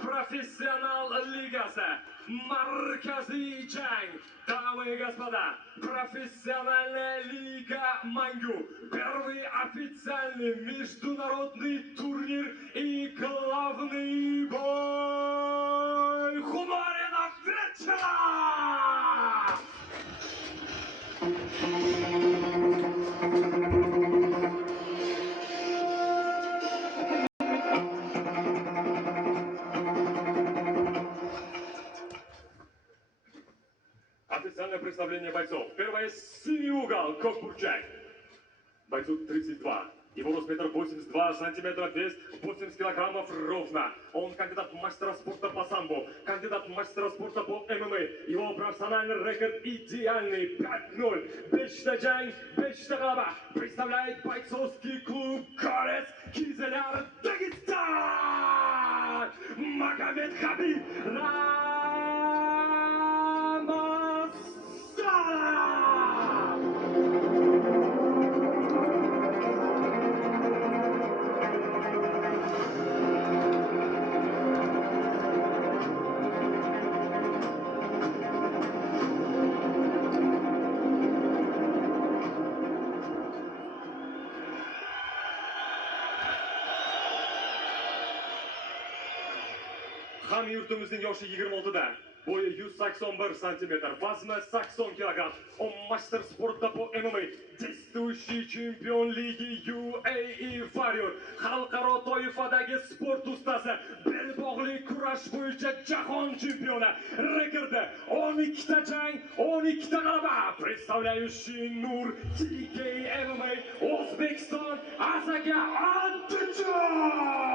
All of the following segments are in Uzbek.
Professional Ligasi markaziy jang. Дамы и господа, профессиональная лига Мангу. Первый официальный международный турнир и главный бой Хумарина вечера! Официальное представление бойцов. Первое — синий угол, Кокбурчак. Бойцу 32. Его рост 1,82 сантиметра, вес 80 килограммов ровно. Он кандидат мастера спорта по самбо, кандидат мастера спорта по ММА. Его профессиональный рекорд идеальный. 5-0. Бешта джанг, бешта галаба. Представляет бойцовский клуб Корец Кизеляр, Дагестан. Магомед Хабиб Hamyurtimizning yoshi 26 da. Boyu 181 сантиметр, вазны 80 килограмм. Он мастер спорта по ММА, действующий чемпион лиги UAE Warrior, xalqaro toifadagi sport ustasi, belbog'li kurash bo'yicha jahon чемпиона. Rekordi 12 ta jang, 12 ta g'alaba. Представляющий Nur TK MMA, O'zbekiston, Asaga Andijon.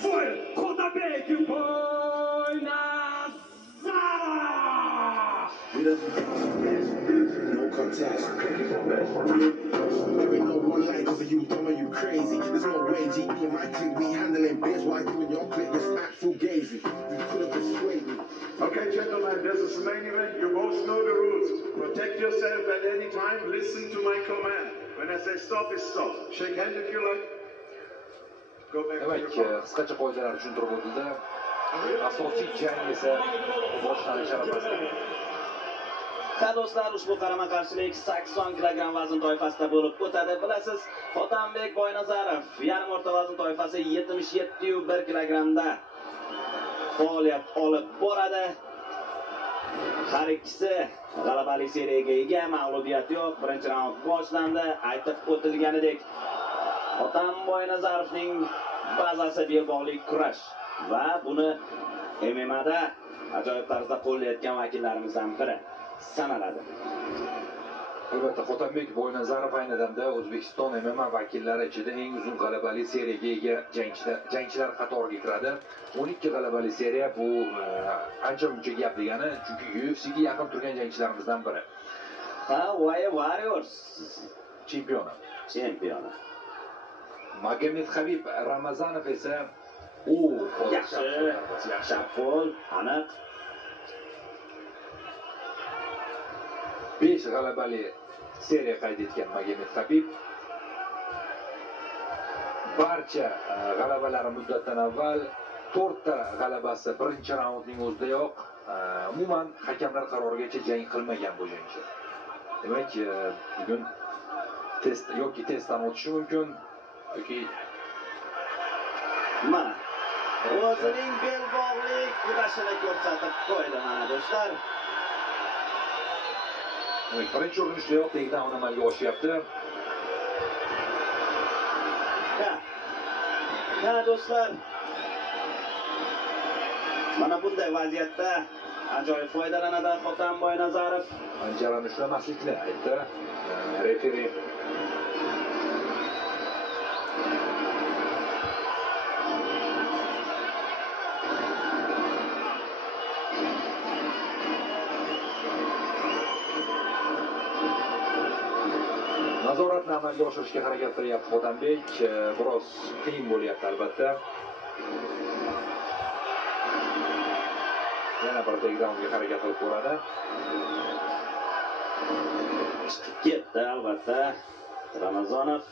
Voy Qotabek Boynazarov! No contest. There ain't no one like cause of you dumb and you crazy. There's no way GD and my clique be handling biz while you and your clique just act fugazi. You couldn't persuade me. Okay, gentlemen, this is the main event. You both know the rules. Protect yourself at any time. Listen to my command. When I say stop, it's stop. Shake hand if you like. Demak, qisqacha qoidalar tushuntirib o'tildi. Asosiy jang esa boshlanish arafasida. Ha do'stlar, ushbu qarama-qarshilik 80 kilogramm vazn toifasida bo'lib o'tadi. Bilasiz, Hotanbek Boynazarov yarim o'rta vazn toifasi 77,1 kilogrammda faoliyat olib boradi. Har ikkisi g'alabali seriyaga ega, mag'lubiyat yo'q. Birinchi raund boshlandi. Aytib o'tilganidek, Hotam Boynazarovning bazasi belbog'li kurash va buni MMA'da ajoyib tarzda qo'llayotgan vakillarimizdan biri sanaladi. Albatta, Hotanbek Boynazarov ayni damda O'zbekiston MMA vakillari ichida eng uzun g'alabali seriyaga ega jangchilar qatoriga kiradi. 12 g'alabali seriya bu ancha-muncha gap degani, chunki UFC'ga yaqin turgan jangchilarimizdan biri. Ha, Warriors chempioni. Magomed Habib Ramazanov esa yaxshi qo'l, aniq. 5 g'alabali seriya qayd etgan Magomed Habib. Barcha g'alabalari muddatdan avval, 4 ta g'alabasi birinchi raundning o'zidayoq umuman hakamlar qarorigacha jang qilmagan bu jangchi. Demak, bugun testdan o'tishi mumkin yoki mana o'zining belbog'li kurashini ko'rsatib qo'ydi mana do'stlar. Birinchi urinishdayoq takedown amalga oshyapti. Ha do'stlar, mana bunday vaziyatda ajoyib foydalanadi Hotam Boynazarov. Anjarani ushlamaslikni aytdi referi. Nazoratni amalga oshirishga harakat qilyapti Hotanbek. Biroz qiyin bo'lyapti albatta. Yana bir takedownga harakat qilib ko'radi. Chiqib ketdi albatta Ramazonov.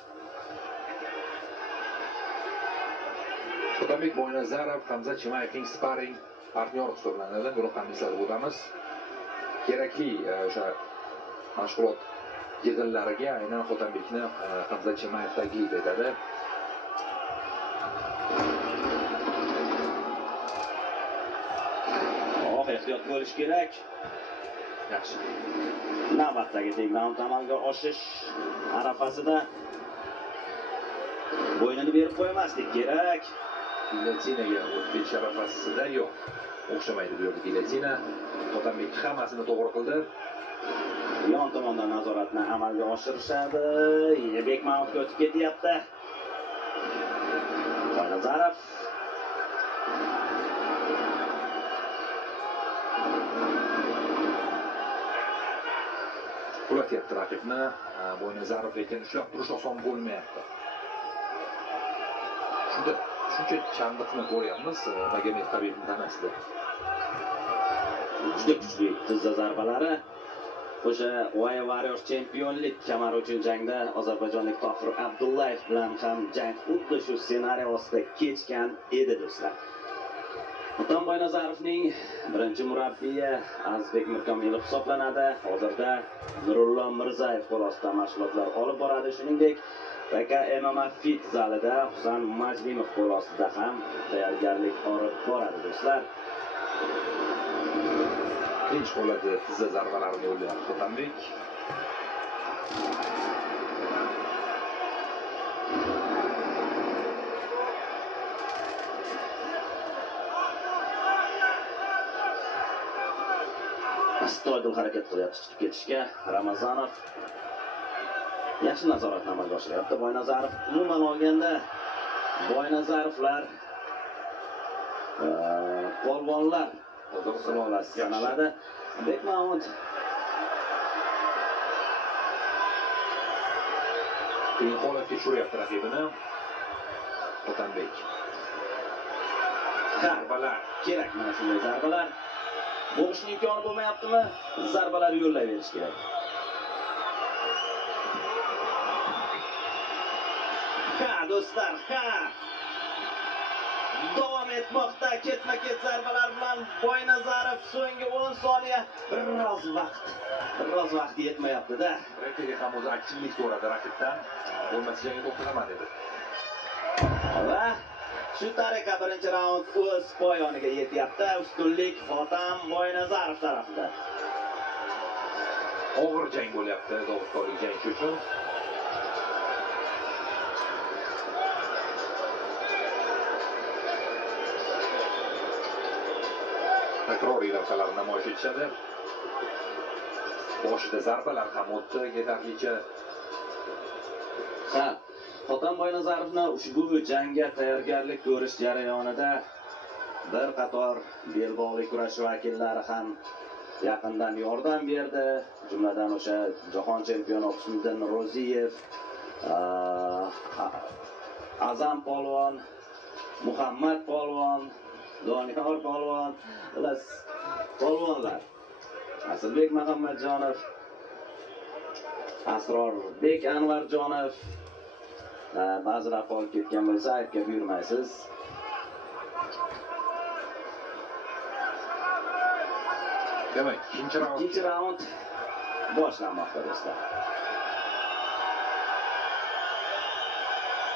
Hotanbek Boynazarov Hamza Chimayevning sparring partnyor hisoblanadi. Buni ham eslatib o'tamiz. Kerakli o'sha mashg'ulot yig'inlariga aynan Hotanbekni Hamza Chimayev taklif etadi. Ehtiyot bo'lish kerak. Yaxshi. Navbatdagi takedown amalga oshish arafasida bo'ynini berib qo'ymaslik kerak. Gilyotinaga o'tib arafasida yo'q. O'xshamaydi bu yerda gilyotina. Hotanbek hammasini to'g'ri qildi. Yon tomondan nazoratni amalga oshirishadi. Bekmanovga o'tib ketyapti. Boynazarov qulatyapti raqibni. Boynazarov lekin ushlab turish oson bo'lmayapti. Shuncha chandiqni ko'ryapmiz Magomed Habibning tanasida. juda kuchli tizza zarbalari. O'sha Warriors chempionlik kamari uchun jangda ozarbayjonlik Tohir Abdullayev bilan ham jang xuddi shu ssenariy ostida kechgan edi do'stlar. Hotan Boynazarovning birinchi murabbiyi Azizbek Mirkomilov hisoblanadi. Hozirda Nurullo Mirzayev qo'l ostida mashg'ulotlar olib boradi. Shuningdek, PK MMA Fit zalida Husan Majlimov qo'l ostida ham tayyorgarlik olib boradi do'stlar. Tinch holatda tizza zarbalarini yo'llayapti Hotanbek. Astoydil harakat qilyapti chiqib ketishga. Ramazonov yaxshi nazoratni amalga oshiryapti. Boynazarov umuman olganda Boynazarovlar polvonlar sulolasi sanaladi. Bekmamud qiyin holatga tushiryapti raqibini. Hotanbek. zarbalar kerak, mana shunday zarbalar. Bo'g'ishning imkoni bo'lmayaptimi? Zarbalar yo'llayverish kerak. Ha do'stlar, ha. Davom etmoqda ketma-ket zarbalar bilan Boynazarov so'nggi 10 soniya biroz vaqt yetmayapti-da. Rakibiga ham o'zi aktivlik so'radi raqibdan. Bo'lmasa jangni to'xtataman dedi. Va shu tariqa birinchi raund o'z poyoniga yetyapti. Ustunlik Hotan Boynazarov tarafida. Og'ir jang bo'lyapti dog'istonlik jangchi uchun. Takroriy lavhalar namoyish etishadi. Boshida zarbalar ham o'tdi, yetarlicha. Ha, Hotan Boynazarovni ushbu jangga tayyorgarlik ko'rish jarayonida bir qator belbog'li kurash vakillari ham yaqindan yordam berdi. Jumladan o'sha jahon chempioni Husniddin Ro'ziyev, Azam polvon, Muhammad polvon, Doniyor polvon, polvonlar. Asılbek Muhammadjonov, Asrorbek Anvarjonov, ba'zilar qolib ketgan bo'lsa aytga buyurmaysiz. Demak, ikkinchi raund boshlanmoqda do'stlar.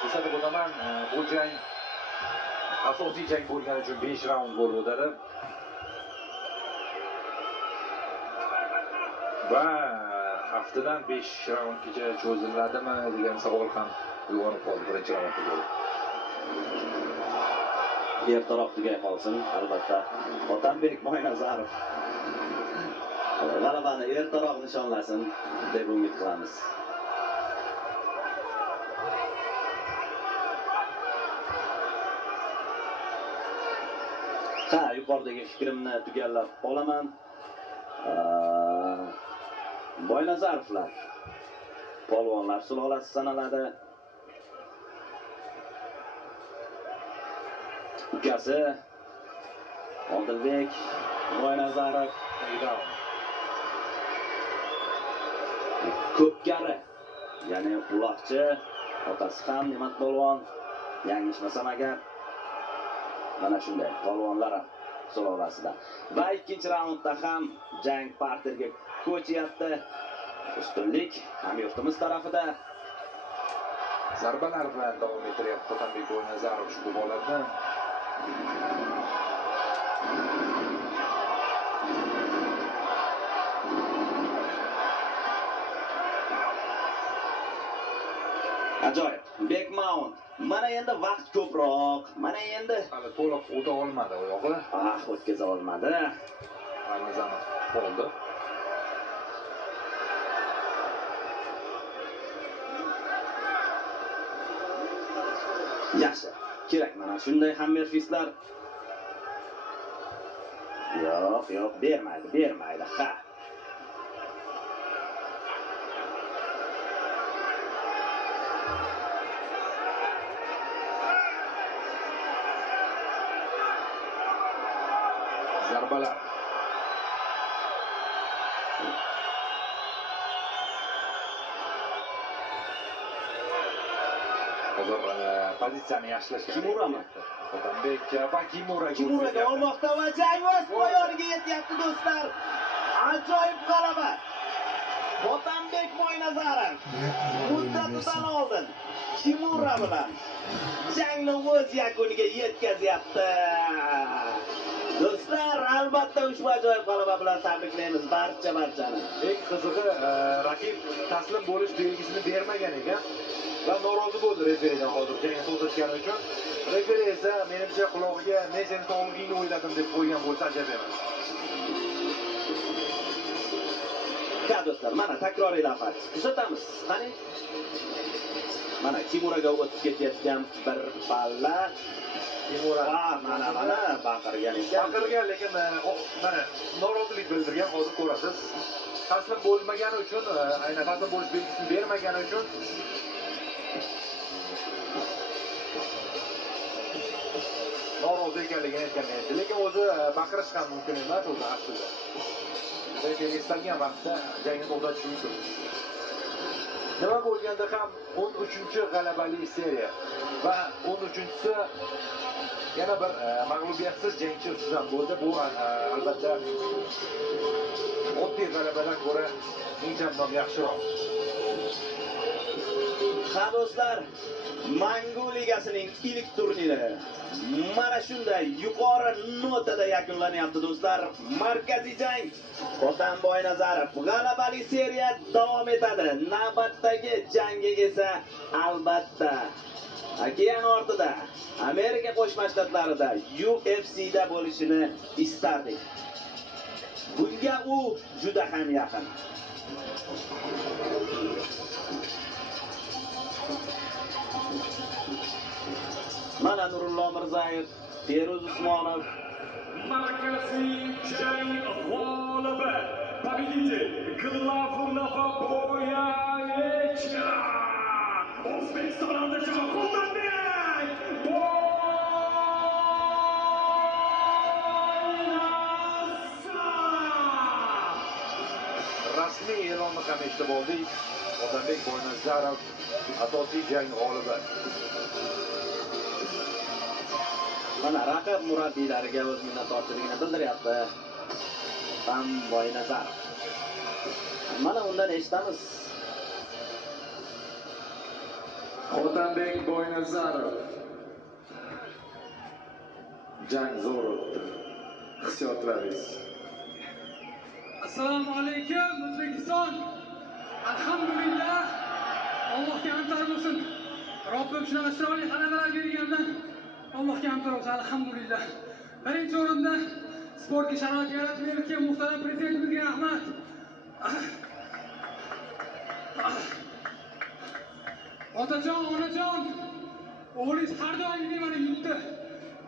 Eslatib o'taman, bu jang asosiy jang bo'lgani uchun 5 raund bo'lib o'tadi. Va haftadan 5 raundgacha cho'ziladimi degan savol ham uyg'onib qoldi birinchi raundda bo'lib. Ertaroq tugay qolsin, albatta. Hotanbek Boynazarov g'alabani ertaroq nishonlasin deb umid qilamiz. Ha, yuqoridagi fikrimni tugallab olaman. Boynazarovlar polvonlar sulolasi sanaladi. Ukasi Odilbek Boynazarov ko'pkari, ya'ni uloqchi, otasi ham Ne'mat polvon, yanglishmasam agar, mana shunday polvonlar sulolasida. Va ikkinchi raundda ham jang parterga ko'chyapti. Ustunlik hamyurtimiz tarafida. Zarbalar bilan davom ettiryapti Hotanbek Boynazarov ushbu holatda. Ajoyib. Back mount. Mana endi vaqt ko'proq. Mana endi Hali to'liq o'ta olmadi oyog'i. o'tkaza olmadi. Ramazanov qoldi. Yaxshi. Kerak mana shunday hammerfistlar. Yo'q, bermaydi. Ha. Zarbalar. Hozir pozitsiyani yaxshilashga Kim urami? Hotanbek va Kimuraga olmoqda va jang o'z poyoniga yetyapti do'stlar. Ajoyib g'alaba. Hotanbek Boynazarov muddatidan oldin Kimura bilan jangni o'z yakuniga yetkazyapti. Do'stlar, albatta ushbu ajoyib g'alaba bilan tabriklaymiz barchani. Eng qizig'i, raqib taslim bo'lish belgisini bermagan ekan va norozi bo'ldi referidan hozir jangni to'xtatgani uchun. Referi esa menimcha qulog'iga men seni sog'ligingni o'yladim deb qo'ygan bo'lsa ajab emas. Ha do'stlar, mana takroriy lafaz. Kuzatamiz. Qani? Mana Kimuraga o'tib ketayotgan bir palla. Kimura mana baqirgan ekan. baqirgan, lekin mana norozilik bildirgan, hozir ko'rasiz. Taslim bo'lmagani uchun, aynan taslim bo'lish belgisini bermagani uchun norozi ekanligini aytgan edi. Lekin o'zi baqirish ham mumkin emas o'zi aslida. Referi istalgan vaqtda jangni to'xtatish mumkin. Nima bo'lganda ham 13-g'alabali seriya va 13-si yana bir mag'lubiyatsiz jangchi ustidan bo'ldi. Bu albatta oddiy g'alabadan ko'ra ming chandon yaxshiroq. Ha do'stlar, Mangu ligasining ilk turniri mana shunday yuqori notada yakunlanyapti do'stlar. Markaziy jang Hotan Boynazarov g'alabali seriya davom etadi. Navbatdagi jangiga esa albatta okean ortida Amerika Qo'shma Shtatlarida UFC'da bo'lishini istardik. Bunga u juda ham yaqin. Mana Nurullo Mirzayev, Feruz Usmonov. Markaziy jang g'olibi, победитель главного боя вечера. O'zbekistonda Hotanbek Boynazarov. Rasmiy e'lonni ham eshitib oldik. Hotanbek Boynazarov asosiy jang g'olibi. Mana raqib murabbiylariga o'z minnatdorchiligini bildiryapti. Ham Boynazarov. Mana undan eshitamiz. Hotanbek Boynazarov. Jang zo'r o'tdi. Hissiyotlaringiz. Assalomu alaykum O'zbekiston. Alhamdulillah. Allohga hamdlar bo'lsin. Robbim shunaqa chiroyli g'alabalar berganidan Allohga hamdlar bo'lsin. Alhamdulillah. Birinchi o'rinda sportga sharoit yaratib berayotgan muhtaram prezidentimizga rahmat. Otajon, onajon, o'g'lingiz har doimgidek mana yutdi.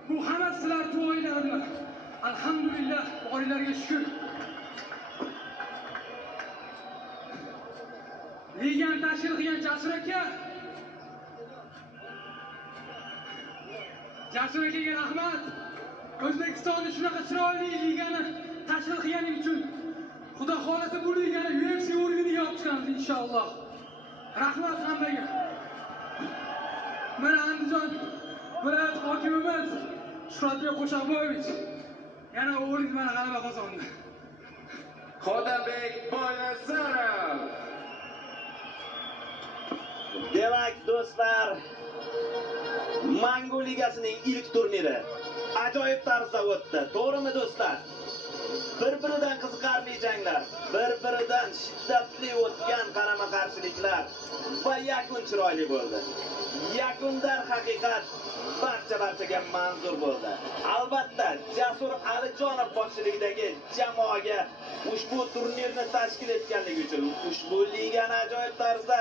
Bu hammasi sizlar duoinglar bilan. ligani tashkil qilgan Jasur aka. Jasur akaga rahmat. O'zbekistonda shunaqa chiroyli ligani tashkil qilganing uchun Xudo xolasa bu ligani UFC o'rniga olib chiqamiz inshaalloh. Rahmat hammaga. Mana Andijon viloyat hokimimiz Shuhratbek Qo'shoqboyevich yana o'g'lingiz mana g'alaba qozondi. Xotambek Boynazarov. Demak, do'stlar, Mangu ligasining ilk turniri ajoyib tarzda o'tdi. To'g'rimi do'stlar? Bir-biridan qiziqarli janglar, bir-biridan shiddatli o'tgan qarama-qarshiliklar va yakun chiroyli bo'ldi. Yakundan haqiqat barchaga manzur bo'ldi. Albatta, Jasur Alijonov boshchiligidagi jamoaga ushbu turnirni tashkil etganligi uchun, ushbu ligani ajoyib tarzda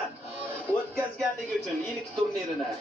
o'tkazganligi uchun ilk turnirini